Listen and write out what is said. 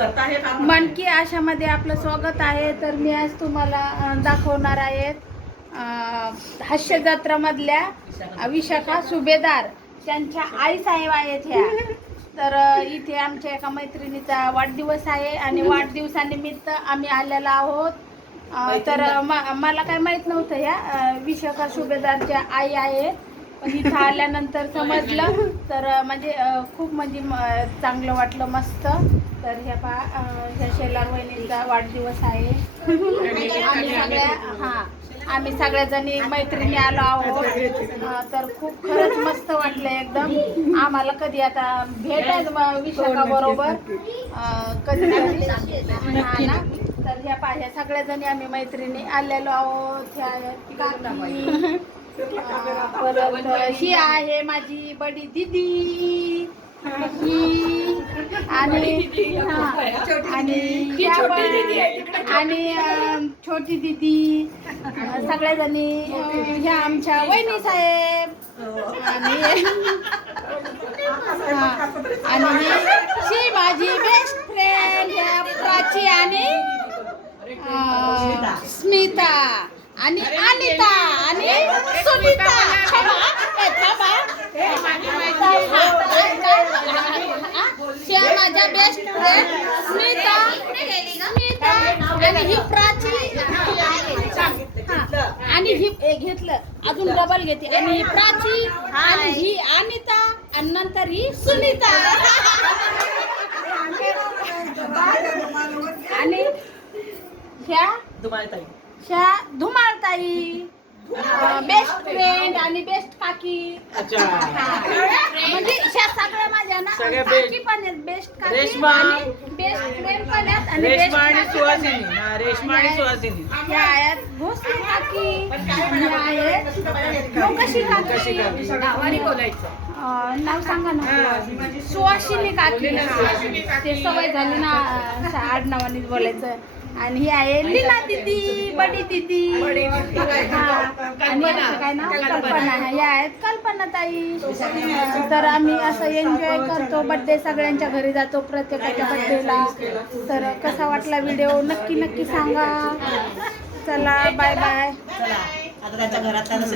मनकी आशामध्ये आपलं स्वागत आहे. तर मी आज तुम्हाला दाखवणार आहे हास्य जत्रामधल्या विशाखा सुभेदार त्यांच्या आई साहेब आहेत ह्या. तर इथे आमच्या एका मैत्रिणीचा वाढदिवस आहे आणि वाढदिवसानिमित्त आम्ही आलेलो आहोत. तर मला काय माहित नव्हतं ह्या विशाखा सुभेदारच्या आई आहे, पण इथं आल्यानंतर समजलं. तर म्हणजे खूप म्हणजे चांगलं वाटलं, मस्त. तर ह्या ह्या शेलार वहिनीचा वाढदिवस आहे आणि आम्ही सगळ्याजणी मैत्रिणी आलो आहोत. तर खूप खरंच मस्त वाटलं एकदम आम्हाला. कधी आता भेटायचं विशाखा बरोबर कधी ना. तर ह्या सगळ्याजणी आम्ही मैत्रिणी आलेलो आहोत. परत ही आहे माझी बडी दिदी आणि छोटी दिदी सगळ्याजणी. ह्या आमच्या वहिनी साहेब आणि ही माझी बेस्ट फ्रेंड प्राची आणि स्मिता आणि अनिता आणि सुनीता. माझ्या बेस्ट फ्रेंड स्मिता आणि ही प्राची आणि ही घेतलं अजून डबल घेते आणि ही प्राची आणि ही अनिता आणि नंतर ही सुनीता आणि ह्या धुमाळताई बेस्ट फ्रेंड आणि बेस्ट काकी. म्हणजे ह्या सगळ्या माझ्या ना काकी पण आहेत, बेस्ट काकी आणि बेस्ट फ्रेंड पण आहेत आणि बेस्ट सुहासिनी. ह्या आहेत भोसले काकी, ह्या आहेत कशी काकी नाव सांगा ना, सुहासिनी काकी. ते सवय झाली ना आडनावानीच बोलायचं. आणि ही आहे लीना दीदी, बडी दीदी आणि काय नाव कल्पना. ह्या आहेत कल्पना ताई. तर आम्ही असं एन्जॉय करतो. बड्डे सगळ्यांच्या घरी जातो प्रत्येकाच्या बड्डेला. तर कसा वाटला व्हिडिओ नक्की सांगा. चला बाय बाय.